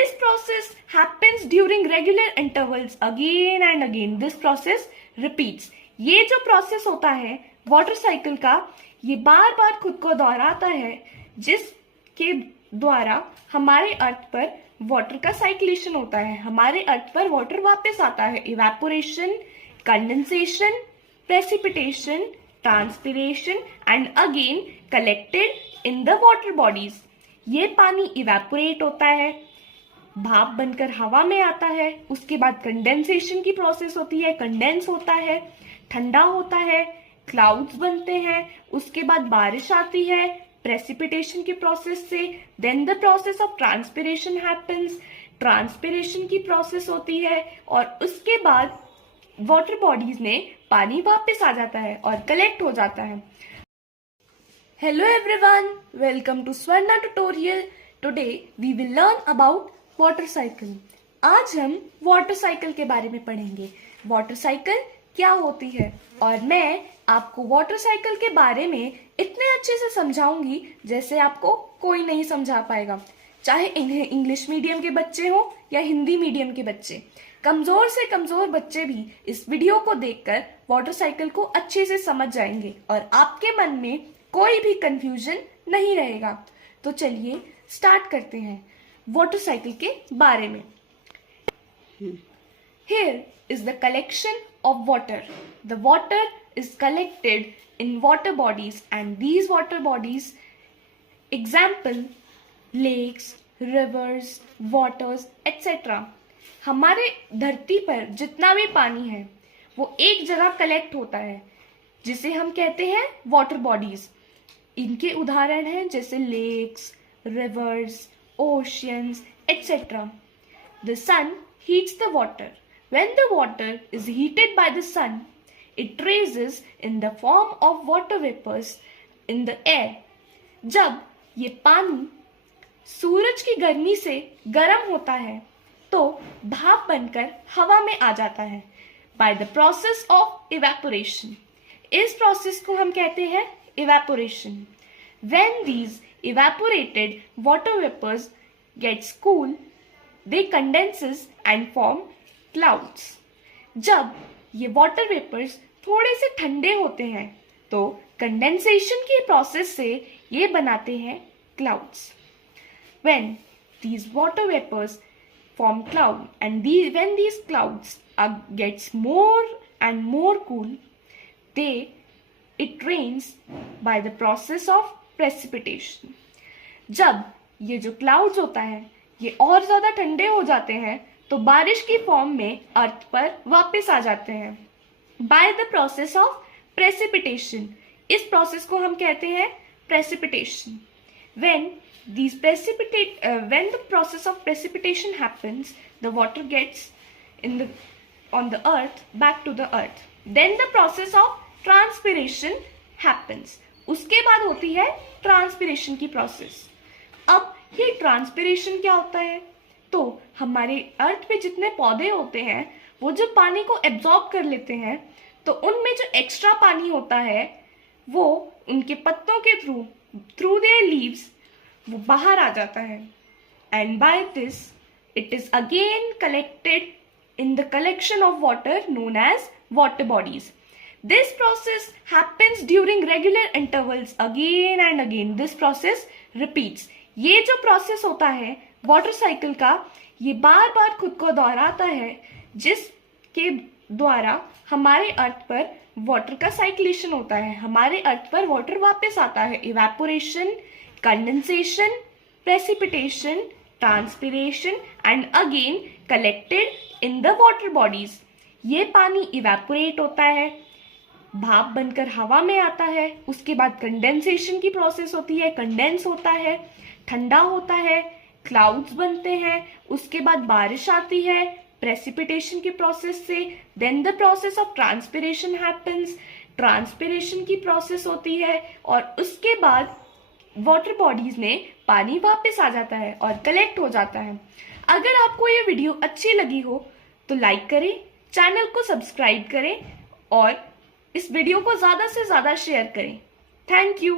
This process happens during regular intervals again and again. This process repeats. ये जो process होता है water cycle का, ये बार बार खुद को दोहराता है, जिसके द्वारा हमारे अर्थ पर वाटर का साइक्लेशन होता है, हमारे अर्थ पर वाटर वापस आता है. Evaporation, condensation, precipitation, transpiration and again collected in the water bodies. ये पानी इवेपोरेट होता है, भाप बनकर हवा में आता है, उसके बाद कंडेंसेशन की प्रोसेस होती है, कंडेंस होता है, ठंडा होता है, क्लाउड्स बनते हैं, उसके बाद बारिश आती है प्रेसिपिटेशन की प्रोसेस से. Then the process of transpiration happens. Transpiration की प्रोसेस होती है और उसके बाद वाटर बॉडीज में पानी वापस आ जाता है और कलेक्ट हो जाता है. Hello everyone, welcome to Swarna tutorial. Today we will learn about water cycle. आज हम वाटर साइकिल के बारे में पढ़ेंगे. वाटर साइकिल क्या होती है और मैं आपको वाटर साइकिल के बारे में इतने अच्छे से समझाऊंगी जैसे आपको कोई नहीं समझा पाएगा, चाहे इंग्लिश मीडियम के बच्चे हो या हिंदी मीडियम के बच्चे. कमजोर से कमजोर बच्चे भी इस वीडियो को देखकर वाटर साइकिल को अच्छे से समझ जाएंगे और आपके मन में कोई भी कंफ्यूजन नहीं रहेगा. तो चलिए स्टार्ट करते हैं वाटर साइकिल के बारे में. Here is the collection of water. The water is collected in water bodies and these water bodies, example, lakes, rivers, waters, etc. हमारे धरती पर जितना भी पानी है वो एक जगह कलेक्ट होता है जिसे हम कहते हैं वाटर बॉडीज. इनके उदाहरण हैं जैसे lakes, rivers, oceans, etc. The sun heats the water. When the water is heated by the sun, it raises in the form of water vapors in the air. जब ये पानी सूरज की गर्मी से गर्म होता है तो भाप बनकर हवा में आ जाता है by the process of evaporation. इस प्रोसेस को हम कहते हैं evaporation. When these evaporated water vapors gets cool, they condenses and form clouds. जब ये वाटर वेपर्स थोड़े से ठंडे होते हैं तो कंडेंसेशन की प्रोसेस से ये बनाते हैं clouds. When these water vapors form cloud and when these clouds gets more and more cool, it rains by the process of precipitation. जब ये जो क्लाउड्स होता है ये और ज्यादा ठंडे हो जाते हैं तो बारिश की फॉर्म में अर्थ पर वापस आ जाते हैं by the process of precipitation. इस प्रोसेस को हम कहते हैं precipitation. when the process of precipitation happens, the water gets on the earth back to the earth. Then the process of transpiration happens. उसके बाद होती है ट्रांसपिरेशन की प्रोसेस. अब ये ट्रांसपिरेशन क्या होता है? तो हमारे अर्थ पे जितने पौधे होते हैं वो जब पानी को एब्जॉर्ब कर लेते हैं तो उनमें जो एक्स्ट्रा पानी होता है वो उनके पत्तों के थ्रू देयर लीव्स वो बाहर आ जाता है. And by this it is again collected in the collection of water known as water bodies. This process happens during regular intervals again and again. This process repeats. ये जो process होता है water cycle का, ये बार बार खुद को दोहराता है जिसके द्वारा हमारे अर्थ पर वाटर का साइक्लेशन होता है, हमारे अर्थ पर वाटर वापस आता है. Evaporation, condensation, precipitation, transpiration and again collected in the water bodies. ये पानी इवेपोरेट होता है, भाप बनकर हवा में आता है, उसके बाद कंडेंसेशन की प्रोसेस होती है, कंडेंस होता है, ठंडा होता है, क्लाउड्स बनते हैं, उसके बाद बारिश आती है प्रेसिपिटेशन की प्रोसेस से. Then the process of transpiration happens. Transpiration की प्रोसेस होती है और उसके बाद वाटर बॉडीज में पानी वापस आ जाता है और कलेक्ट हो जाता है. अगर आपको ये वीडियो अच्छी लगी हो तो लाइक करें, चैनल को सब्सक्राइब करें और इस वीडियो को ज्यादा से ज्यादा शेयर करें. Thank you.